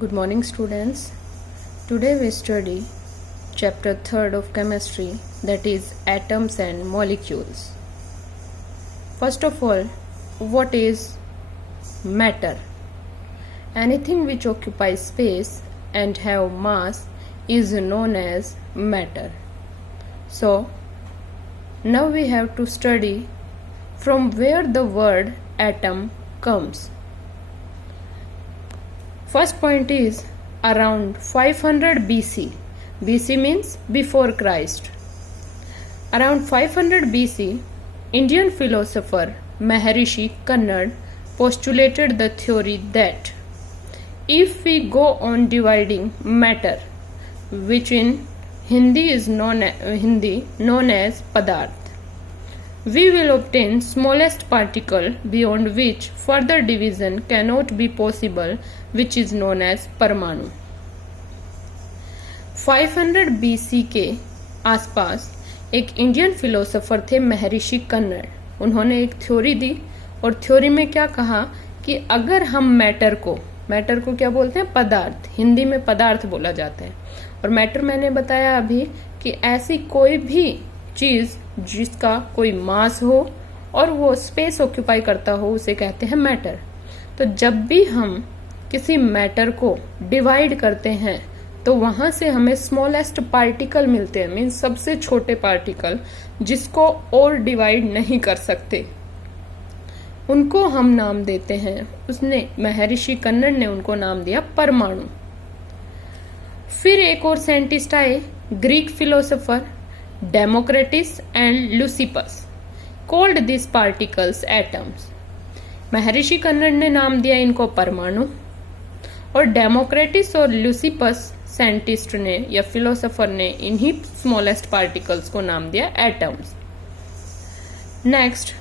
Good morning, students. Today we study chapter 3rd of chemistry, that is atoms and molecules. First of all, what is matter? Anything which occupies space and have mass is known as matter. So, now we have to study from where the word atom comes. First point is around 500 BC. BC means before Christ. Around 500 BC, Indian philosopher Maharishi Kannad postulated the theory that if we go on dividing matter, which in Hindi is known as Padarth, we will obtain smallest particle beyond which further division cannot be possible, which is known as परमाणु. 500 BC के आसपास एक Indian philosopher थे महर्षि कन्नड़. उन्होंने एक theory दी और theory में क्या कहा कि अगर हम मैटर को क्या बोलते हैं? पदार्थ. हिंदी में पदार्थ बोला जाता है. और मैटर मैंने बताया अभी कि ऐसी कोई भी चीज जिसका कोई मास हो और वो स्पेस ऑक्यूपाई करता हो उसे कहते हैं मैटर. तो जब भी हम किसी मैटर को डिवाइड करते हैं तो वहां से हमें स्मॉलेस्ट पार्टिकल मिलते हैं, मीन्स सबसे छोटे पार्टिकल जिसको और डिवाइड नहीं कर सकते, उनको हम नाम देते हैं. उसने महर्षि कन्नड़ ने उनको नाम दिया परमाणु. फिर एक और साइंटिस्ट आए, Greek philosopher Democritus and Leucippus called this particles atoms. महर्षि कन्नड़ ने नाम दिया इनको परमाणु और डेमोक्रेटिस और लुसिपस साइंटिस्ट ने या फिलोसोफर ने इन्हीं स्मॉलेस्ट पार्टिकल्स को नाम दिया atoms. Next,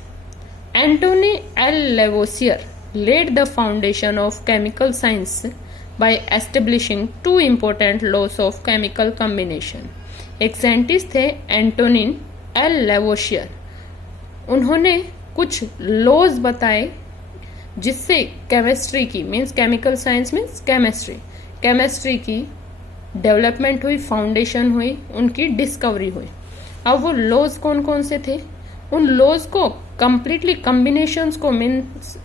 Antoine L Lavoisier laid the foundation of chemical science by establishing two important laws of chemical combination. एक साइंटिस्ट थे एंटोनिन एल लेवोशियर. उन्होंने कुछ लॉज बताए जिससे केमिस्ट्री की means chemical science means chemistry की डेवलपमेंट हुई, foundation हुई, उनकी डिस्कवरी हुई. अब वो लॉज कौन कौन से थे? उन लॉज को कंप्लीटली कॉम्बिनेशंस को मीन्स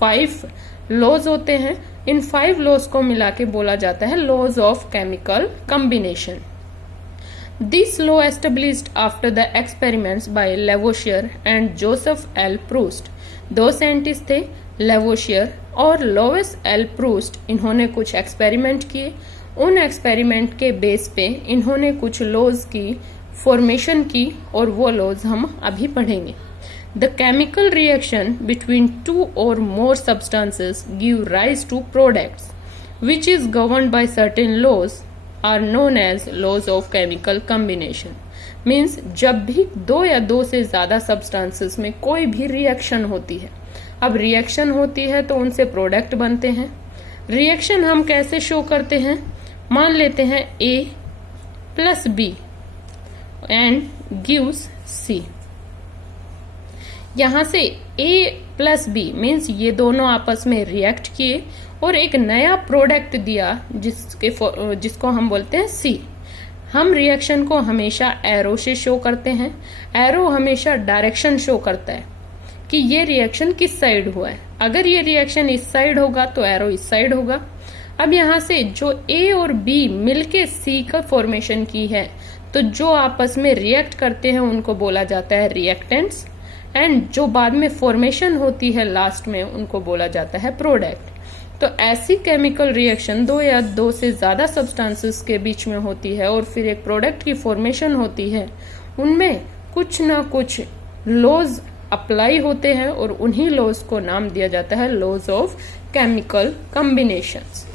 5 लॉज होते हैं. इन 5 लॉज को मिला के बोला जाता है laws of chemical combination. This law established after the experiments by Lavoisier and Joseph L. Proust. 2 scientist थे, लेवोशियर और लोइस एल प्रूस्ट. इन्होंने कुछ एक्सपेरिमेंट किए. उन एक्सपेरिमेंट के बेस पे इन्होंने कुछ लॉज की फॉर्मेशन की और वो लॉज हम अभी पढ़ेंगे. The chemical reaction between 2 or more substances give rise to products which is governed by certain laws are known as laws of chemical combination. Means जब भी 2 या 2 से ज्यादा सब्सटेंसेस में कोई भी रिएक्शन होती है, अब रिएक्शन होती है तो उनसे प्रोडक्ट बनते हैं. रिएक्शन हम कैसे शो करते हैं? मान लेते हैं A plus B and gives C. यहां से A plus B मीन्स ये दोनों आपस में रिएक्ट किए और एक नया प्रोडक्ट दिया जिसको हम बोलते हैं C. हम रिएक्शन को हमेशा एरो से शो करते हैं. एरो हमेशा डायरेक्शन शो करता है कि ये रिएक्शन किस साइड हुआ है. अगर ये रिएक्शन इस साइड होगा तो एरो इस साइड होगा. अब यहाँ से जो A और B मिलके C का फॉर्मेशन की है, तो जो आपस में रिएक्ट करते हैं उनको बोला जाता है रिएक्टेंट्स, एंड जो बाद में फॉर्मेशन होती है लास्ट में उनको बोला जाता है प्रोडक्ट. तो ऐसी केमिकल रिएक्शन 2 या 2 से ज्यादा सब्सटेंसेस के बीच में होती है और फिर एक प्रोडक्ट की फॉर्मेशन होती है. उनमें कुछ ना कुछ लॉज अप्लाई होते हैं और उन्हीं लॉज को नाम दिया जाता है लॉज ऑफ केमिकल कॉम्बिनेशंस.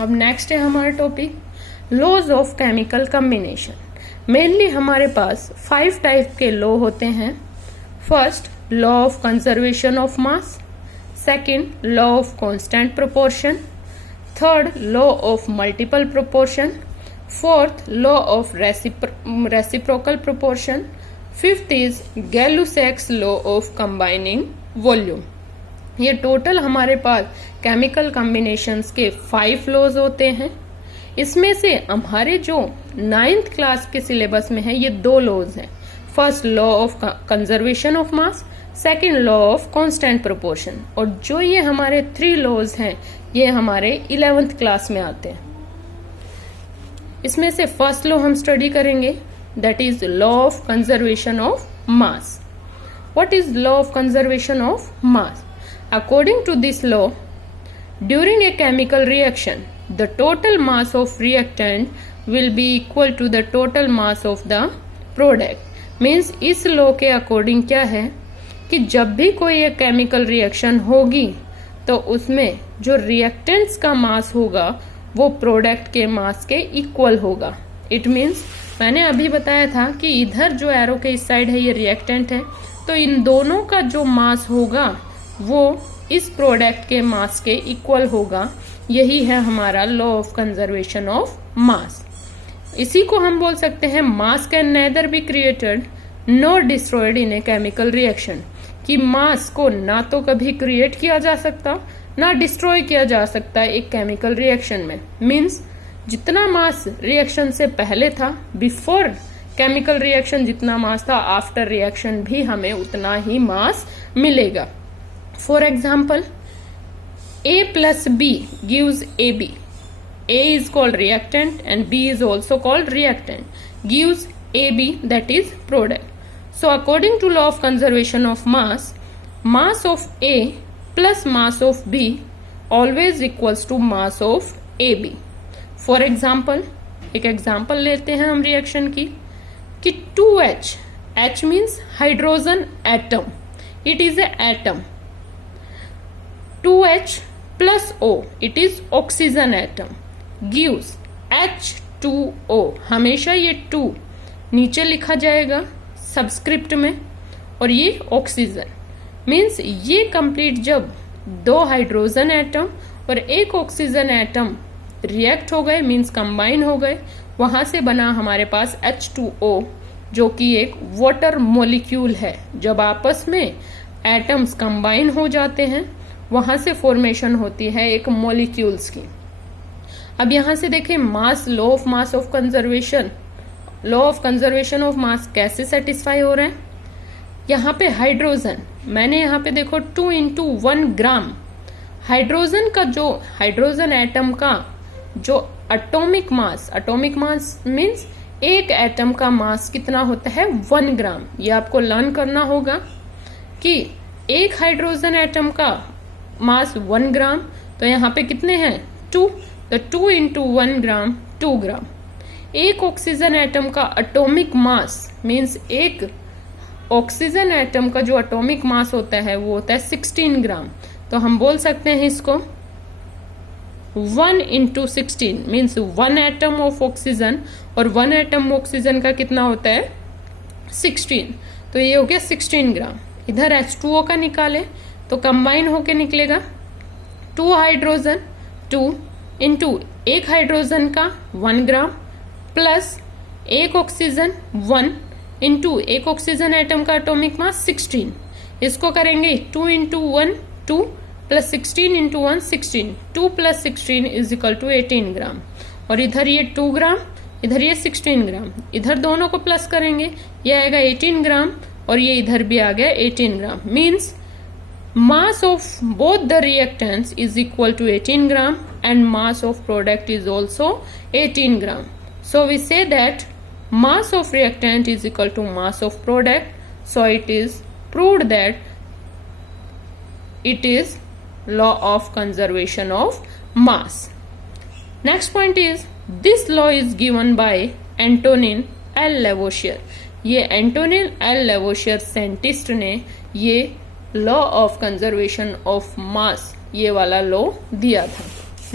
अब नेक्स्ट है हमारा topic laws of chemical combination. Mainly हमारे पास 5 टाइप के लॉ होते हैं. First, law of conservation of mass. Second, law of constant proportion. Third, law of multiple proportion. Fourth, law of reciprocal proportion. Fifth is Gay-Lussac's law of combining volume. ये total हमारे पास chemical combinations के 5 laws होते हैं। इसमें से हमारे जो 9th class के सिलेबस में है ये 2 लॉज हैं। First law of conservation of mass, second law of constant proportion, और जो ये हमारे 3 लॉज हैं ये हमारे 11th क्लास में आते हैं। इसमें से फर्स्ट लॉ हम स्टडी करेंगे, that is law of conservation of mass. What is law of conservation of mass? According to this law, during a chemical reaction, the total mass of reactant will be equal to the total mass of the product. Means इस law के according क्या है कि जब भी कोई एक chemical reaction होगी तो उसमें जो रिएक्टेंट्स का मास होगा वो प्रोडक्ट के मास के इक्वल होगा। इट मीन्स मैंने अभी बताया था कि इधर जो एरो के इस साइड है ये रिएक्टेंट है, तो इन दोनों का जो मास होगा वो इस प्रोडक्ट के मास के इक्वल होगा। यही है हमारा लॉ ऑफ कंजर्वेशन ऑफ मास। इसी को हम बोल सकते हैं मास can nether be created nor destroyed in a chemical reaction, कि मास को ना तो कभी क्रिएट किया जा सकता ना डिस्ट्रॉय किया जा सकता है एक केमिकल रिएक्शन में। मीन्स जितना मास रिएक्शन से पहले था, बिफोर केमिकल रिएक्शन जितना मास था, आफ्टर रिएक्शन भी हमें उतना ही मास मिलेगा। For example, A plus B gives AB. A is called reactant and B is also called reactant. Gives AB, that is product. So according to law of conservation of mass, mass of A plus mass of B always equals to mass of AB. For example, एक example लेते हैं हम reaction की कि 2H, H means hydrogen atom. It is a atom. 2H plus O, it is oxygen atom, gives H2O. हमेशा ये 2 नीचे लिखा जाएगा सबस्क्रिप्ट में, और ये ऑक्सीजन। मीन्स ये कंप्लीट जब 2 हाइड्रोजन एटम और 1 ऑक्सीजन एटम रिएक्ट हो गए, मीन्स कंबाइन हो गए, वहां से बना हमारे पास H2O, जो कि एक वाटर मॉलिक्यूल है। जब आपस में एटम्स कंबाइन हो जाते हैं वहां से फॉर्मेशन होती है एक मॉलिक्यूल्स की। अब यहां से देखें mass, law of mass of conservation, law of conservation of mass कैसे सेटिस्फाई हो रहे हैं। यहाँ पे हाइड्रोजन, मैंने यहाँ पे देखो 2 into 1 ग्राम हाइड्रोजन का, जो हाइड्रोजन एटम का जो एटॉमिक मास मीन्स एक एटम का मास कितना होता है 1 ग्राम। ये आपको लर्न करना होगा कि एक हाइड्रोजन एटम का मास 1 ग्राम, तो यहाँ पे कितने हैं 2, तो 2 into 1 ग्राम 2 ग्राम। एक ऑक्सीजन एटम का एटॉमिक मास मीन्स एक ऑक्सीजन एटम का जो एटॉमिक मास होता है वो होता है 16 ग्राम। तो हम बोल सकते हैं इसको 1 into 16 means 1 atom of oxygen, और 1 एटम ऑक्सीजन का कितना होता है 16, तो ये हो गया 16 ग्राम। इधर H2O का निकाले तो कंबाइन होके निकलेगा 2 हाइड्रोजन 2 इंटू एक हाइड्रोजन का 1 ग्राम प्लस एक ऑक्सीजन 1 इंटू एक ऑक्सीजन एटम का एटॉमिक मास 16। इसको करेंगे 2 into 1 2 plus 16 into 1 16, 2 plus 16 is equal to 18 gram. और इधर ये 2 ग्राम, इधर ये 16 ग्राम, इधर दोनों को प्लस करेंगे ये आएगा 18 ग्राम, और ये इधर भी आ गया 18 gram. Means mass of both the reactants is equal to 18 gram and mass of product is also 18 gram. So we say that mass of reactant is equal to mass of product. So it is proved that it is law of conservation of mass. Next point is this law is given by Antonin L. Lavoisier. ये Antonin L Lavoisier scientist ने ये law of conservation of mass ये वाला law दिया था।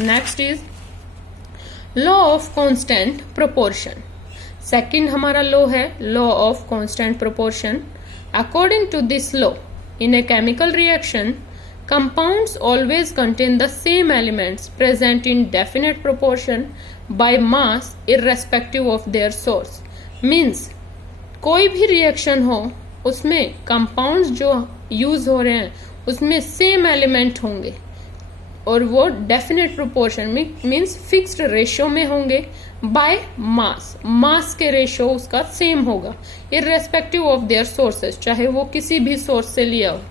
Next is law of constant proportion. Second हमारा law है law of constant proportion. According to this law, in a chemical reaction, compounds always contain the same elements present in definite proportion by mass irrespective of their source. Means कोई भी reaction हो उसमें compounds जो use हो रहे हैं उसमें same element होंगे और वो डेफिनेट प्रोपोर्शन में मीन्स फिक्स्ड रेशियो में होंगे बाय मास के रेशियो उसका सेम होगा इररेस्पेक्टिव ऑफ देयर सोर्सेस, चाहे वो किसी भी सोर्स से लिया हो।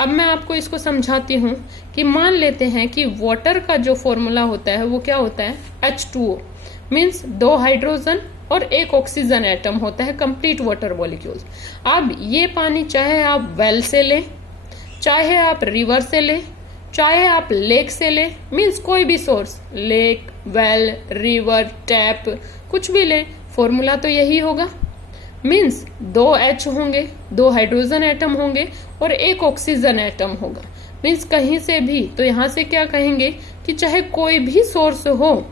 अब मैं आपको इसको समझाती हूँ कि मान लेते हैं कि वाटर का जो फॉर्मूला होता है वो क्या होता है H2O, मीन्स 2 हाइड्रोजन और 1 ऑक्सीजन एटम होता है कंप्लीट वाटर मॉलिक्यूल्स। अब ये पानी चाहे आप वेल से लें, चाहे आप रिवर से लें, चाहे आप लेक से ले, मीन्स कोई भी source, lake, well, river, tap, कुछ भी ले, फॉर्मूला तो यही होगा। मीन्स 2 H होंगे, 2 हाइड्रोजन एटम होंगे और 1 ऑक्सीजन एटम होगा। मीन्स कहीं से भी, तो यहाँ से क्या कहेंगे कि चाहे कोई भी सोर्स हो,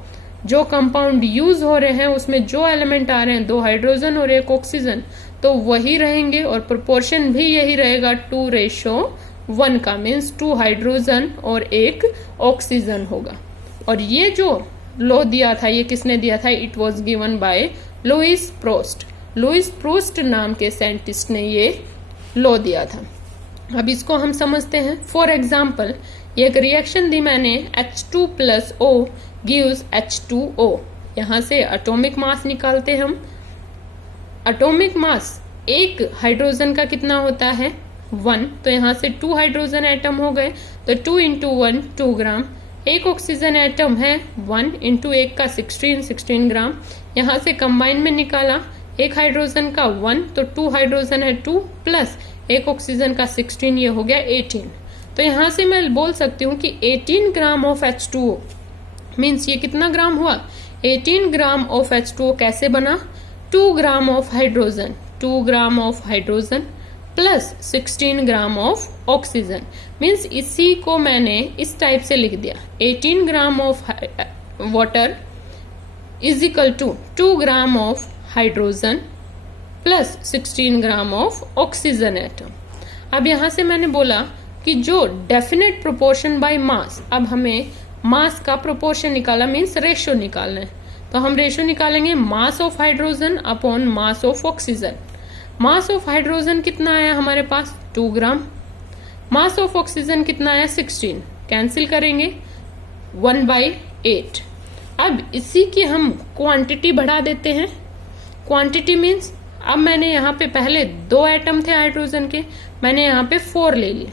जो कंपाउंड यूज हो रहे हैं उसमें जो एलिमेंट आ रहे हैं 2 हाइड्रोजन और 1 ऑक्सीजन, तो वही रहेंगे और प्रोपोर्शन भी यही रहेगा 2:1 का, मीन्स 2 हाइड्रोजन और 1 ऑक्सीजन होगा। और ये जो लॉ दिया था, ये किसने दिया था? It was given by Louis Proust. Louis Proust नाम के साइंटिस्ट ने ये लॉ दिया था। अब इसको हम समझते हैं। फॉर एग्जाम्पल, ये एक रिएक्शन दी मैंने, H2+O गिव्स H2O। यहां से एटॉमिक मास निकालते हैं हम। एटॉमिक मास एक हाइड्रोजन का कितना होता है? 1, तो यहां से 2 हाइड्रोजन एटम हो गए, तो 2 × 1 2 ग्राम। 1 ऑक्सीजन एटम है 1 × 1 का 16 ग्राम। यहां से कंबाइन में निकाला, 1 हाइड्रोजन का 1, तो 2 हाइड्रोजन है 2 प्लस 1 ऑक्सीजन का 16, ये हो गया 18। तो यहां से मैं बोल सकती हूँ कि 18 ग्राम ऑफ H2O, मीन्स ये कितना ग्राम हुआ? 18 ग्राम ऑफ H2O कैसे बना? 2 gram of hydrogen, 2 gram of hydrogen plus 16 gram of oxygen. Means इसी को मैंने इस टाइप से लिख दिया, 18 gram of water is equal to 2 gram of hydrogen plus 16 gram of oxygen atom. अब यहां से मैंने बोला कि जो डेफिनेट प्रोपोर्शन बाय मास, अब हमें मास का प्रोपोर्शन निकाला, मीन्स रेशियो निकालना है, तो हम रेशियो निकालेंगे mass of hydrogen upon mass of oxygen. Mass of hydrogen कितना आया हमारे पास? 2 ग्राम। मास ऑफ ऑक्सीजन कितना आया? 16। कैंसिल करेंगे, 1/8। अब इसी की हम क्वांटिटी बढ़ा देते हैं। क्वांटिटी मीन्स, अब मैंने यहाँ पे पहले 2 एटम थे हाइड्रोजन के, मैंने यहाँ पे 4 ले लिए।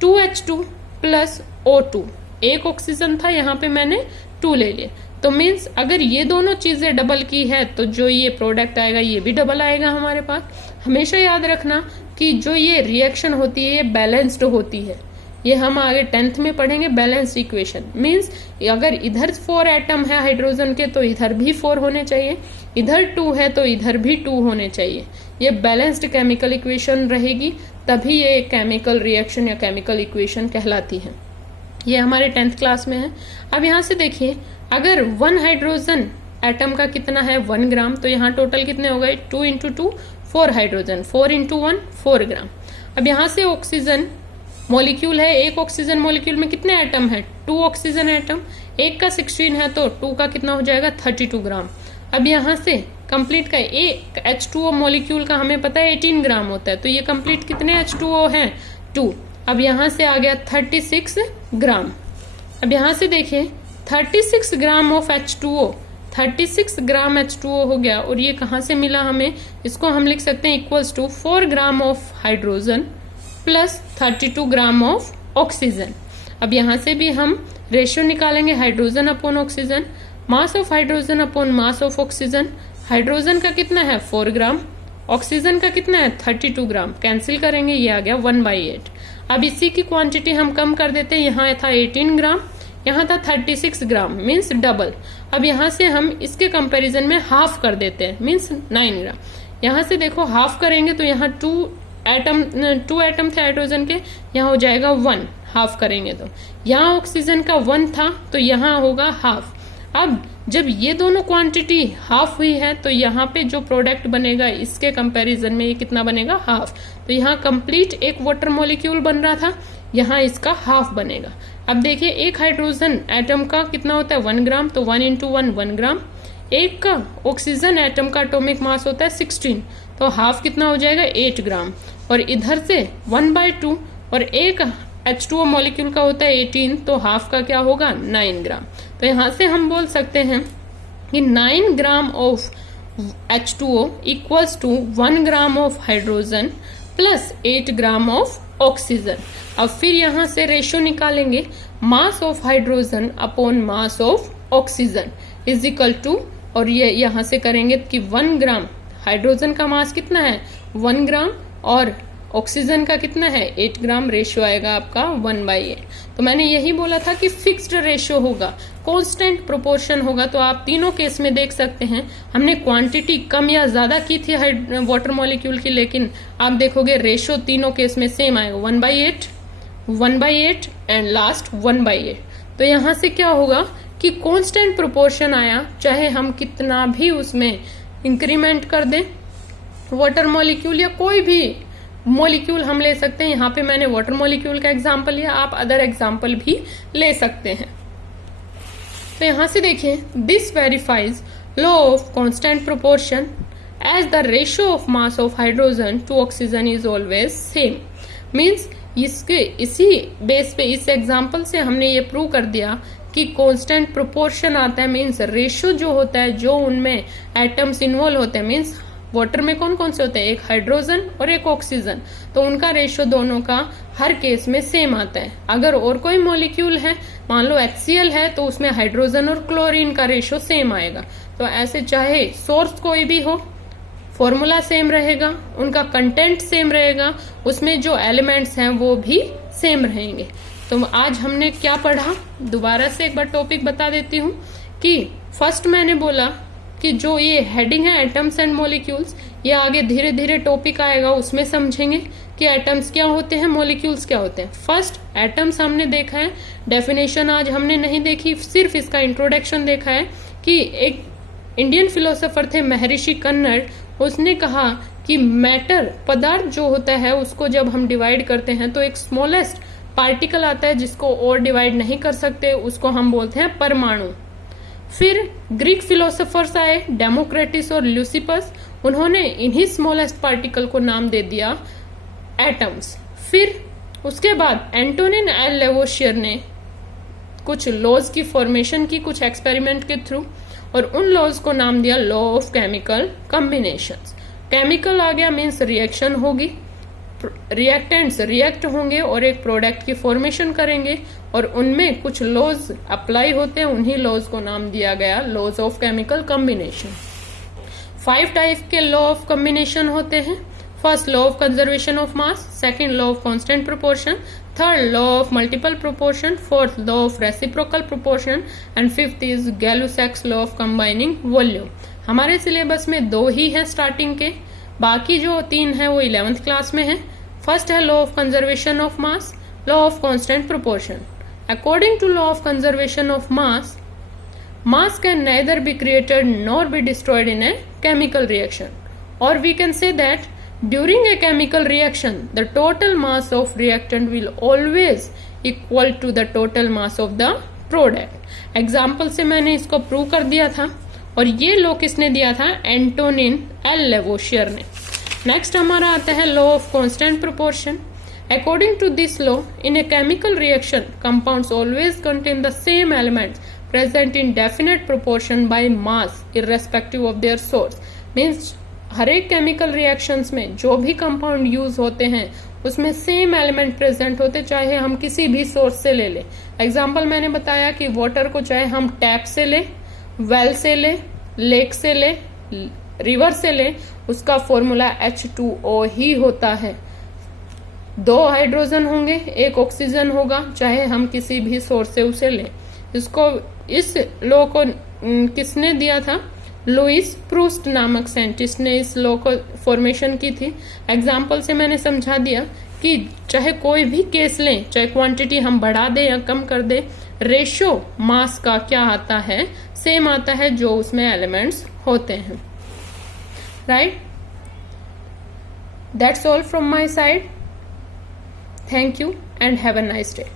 2H2 प्लस O2, 1 ऑक्सीजन था, यहाँ पे मैंने 2 ले लिए। तो मीन्स अगर ये दोनों चीजें डबल की है तो जो ये प्रोडक्ट आएगा ये भी डबल आएगा हमारे पास। हमेशा याद रखना कि जो ये रिएक्शन होती है ये बैलेंस्ड होती है। ये हम आगे 10th में पढ़ेंगे, बैलेंस्ड इक्वेशन। मीन्स अगर इधर 4 एटम है हाइड्रोजन के तो इधर भी 4 होने चाहिए, इधर 2 है तो इधर भी 2 होने चाहिए। ये बैलेंस्ड केमिकल इक्वेशन रहेगी, तभी ये केमिकल रिएक्शन या केमिकल इक्वेशन कहलाती है। ये हमारे 10th क्लास में है। अब यहाँ से देखिए, अगर 1 हाइड्रोजन एटम का कितना है? 1 ग्राम, तो यहाँ टोटल कितने हो गए? 2 × 2 4 हाइड्रोजन, 4 × 1 4 ग्राम। अब यहाँ से ऑक्सीजन मॉलिक्यूल है, 1 ऑक्सीजन मॉलिक्यूल में कितने एटम है? 2 ऑक्सीजन एटम, 1 का 16 है तो 2 का कितना हो जाएगा? 32 ग्राम। अब यहाँ से कंप्लीट का एक H2O मॉलिक्यूल का हमें पता है 18 ग्राम होता है, तो ये कंप्लीट कितने H2O है? 2। अब यहाँ से आ गया 36 ग्राम। अब यहाँ से देखिए 36 ग्राम ऑफ H2O, 36 ग्राम H2O हो गया, और ये कहाँ से मिला हमें? इसको हम लिख सकते हैं equals to 4 gram of hydrogen plus 32 gram of oxygen. अब यहाँ से भी हम रेशियो निकालेंगे, hydrogen upon oxygen, mass of hydrogen upon mass of oxygen. Hydrogen का कितना है? 4 ग्राम, ऑक्सीजन का कितना है? 32 ग्राम। कैंसिल करेंगे, ये आ गया 1/8। अब इसी की क्वांटिटी हम कम कर देते हैं, यहाँ था 18 ग्राम, यहाँ था 36 ग्राम, मीन्स डबल। अब यहाँ से हम इसके कंपैरिजन में हाफ कर देते हैं, मीन्स 9 ग्राम। यहाँ से देखो हाफ करेंगे तो यहाँ 2 एटम थे हाइड्रोजन के, यहाँ हो जाएगा 1, हाफ करेंगे तो। यहाँ ऑक्सीजन का 1 था तो यहाँ होगा हाफ। अब जब ये दोनों क्वांटिटी हाफ हुई है तो यहाँ पे जो प्रोडक्ट बनेगा इसके कंपैरिजन में ये कितना बनेगा? हाफ। तो यहाँ कंप्लीट एक वाटर मॉलिक्यूल बन रहा था, यहाँ इसका हाफ बनेगा। अब देखिए एक हाइड्रोजन एटम का कितना होता है? 1 ग्राम, तो 1 × 1 1 ग्राम। एक का ऑक्सीजन एटम का एटॉमिक मास होता है 16, तो हाफ कितना हो जाएगा? 8 ग्राम। और इधर से 1/2 और एक H2O मॉलिक्यूल का होता है 18, तो हाफ का क्या होगा 9 ग्राम। तो यहां से हम बोल सकते हैं कि 9 gram of H2O equals to 1 gram of hydrogen plus 8 gram of oxygen. अब फिर यहां से रेशियो निकालेंगे, mass of hydrogen upon mass of oxygen is equal to, और ये यहां से करेंगे कि 1 ग्राम हाइड्रोजन का मास कितना है 1 ग्राम और ऑक्सीजन का कितना है 8 ग्राम, रेशियो आएगा आपका 1/8। तो मैंने यही बोला था कि फिक्स्ड रेशियो होगा, कांस्टेंट प्रोपोर्शन होगा। तो आप तीनों केस में देख सकते हैं हमने क्वांटिटी कम या ज्यादा की थी वाटर मॉलिक्यूल की, लेकिन आप देखोगे रेशियो तीनों केस में सेम आएगा 1/8, 1/8 एंड लास्ट 1/8। तो यहां से क्या होगा कि कांस्टेंट प्रोपोर्शन आया, चाहे हम कितना भी उसमें इंक्रीमेंट कर दें वाटर मॉलिक्यूल या कोई भी मॉलिक्यूल हम ले सकते हैं। यहाँ पे मैंने वाटर मॉलिक्यूल का एग्जांपल लिया, आप अदर एग्जांपल भी ले सकते हैं। तो यहां से देखिए, this verifies law of constant proportion as the ratio of mass of hydrogen to oxygen is always same. Means इसी बेस पे, इस एग्जाम्पल से हमने ये प्रूव कर दिया कि कांस्टेंट प्रोपोर्शन आता है, मीन्स रेशियो जो होता है, जो उनमें एटम्स इन्वॉल्व होते हैं, मीन्स वाटर में कौन कौन से होते हैं, एक हाइड्रोजन और एक ऑक्सीजन, तो उनका रेशियो दोनों का हर केस में सेम आता है। अगर और कोई मॉलिक्यूल है, मान लो HCl है, तो उसमें हाइड्रोजन और क्लोरीन का रेशियो सेम आएगा। तो ऐसे चाहे सोर्स कोई भी हो, फॉर्मूला सेम रहेगा, उनका कंटेंट सेम रहेगा, उसमें जो एलिमेंट्स हैं वो भी सेम रहेंगे। तो आज हमने क्या पढ़ा, दोबारा से एक बार टॉपिक बता देती हूँ कि फर्स्ट मैंने बोला कि जो ये हेडिंग है एटम्स एंड मॉलिक्यूल्स, ये आगे धीरे धीरे टॉपिक आएगा, उसमें समझेंगे कि एटम्स क्या होते हैं, मॉलिक्यूल्स क्या होते हैं। फर्स्ट एटम्स हमने देखा है, डेफिनेशन आज हमने नहीं देखी, सिर्फ इसका इंट्रोडक्शन देखा है कि एक इंडियन फिलोसोफर थे महर्षि कन्नड़, उसने कहा कि मैटर, पदार्थ जो होता है उसको जब हम डिवाइड करते हैं तो एक स्मॉलेस्ट पार्टिकल आता है जिसको और डिवाइड नहीं कर सकते, उसको हम बोलते हैं परमाणु। फिर ग्रीक फिलोसोफर्स आए, डेमोक्रेटिस और ल्यूसिपस, उन्होंने इन्हीं स्मॉलेस्ट पार्टिकल को नाम दे दिया एटम्स। फिर उसके बाद एंटोनिन एल लेवोशियर ने कुछ लॉज की फॉर्मेशन की, कुछ एक्सपेरिमेंट के थ्रू, और उन लॉज को नाम दिया law of chemical combinations. Chemical आ गया मीन्स रिएक्शन होगी, रिएक्टेंट्स रिएक्ट होंगे और एक प्रोडक्ट की फॉर्मेशन करेंगे, और उनमें कुछ लॉज अप्लाई होते हैं, उन्हीं लॉज को नाम दिया गया laws of chemical combination. 5 type के लॉ ऑफ कॉम्बिनेशन होते हैं। First law of conservation of mass, second law of constant proportion, third law of multiple proportion, fourth law of reciprocal proportion and fifth is Gay Lussac's law of combining volume. हमारे syllabus में 2 ही है starting के, बाकी जो 3 है वो 11th class में है। फर्स्ट है law of conservation of mass, law of constant proportion. According to law of conservation of mass, mass can neither be created nor be destroyed in a chemical reaction, or we can say that during a chemical reaction the total mass of reactant will always equal to the total mass of the product। Example से मैंने इसको prove कर दिया था, और ये law किसने दिया था, एंटोनिन एल लेवोशियर ने। नेक्स्ट हमारा आता है law of constant proportion. According to this law, in a chemical reaction compounds always contain the same elements present in definite proportion by mass irrespective of their source। Means हर एक chemical reactions में जो भी compound use होते हैं उसमें same element present होते, चाहे हम किसी भी सोर्स से ले लें। एग्जांपल मैंने बताया कि वाटर को चाहे हम टैप से ले, वेल से ले, लेक से ले, रिवर से ले, उसका फॉर्मूला H2O ही होता है। 2 हाइड्रोजन होंगे, एक ऑक्सीजन होगा, चाहे हम किसी भी सोर्स से उसे लें। इसको, इस लॉ को किसने दिया था, लुइस प्रूस्ट नामक साइंटिस्ट ने इस लॉ को फॉर्मेशन की थी। एग्जाम्पल से मैंने समझा दिया कि चाहे कोई भी केस लें, चाहे क्वांटिटी हम बढ़ा दें या कम कर दें, रेशियो मास का क्या आता है, सेम आता है जो उसमें एलिमेंट्स होते हैं। Right, that's all from my side. Thank you and have a nice day.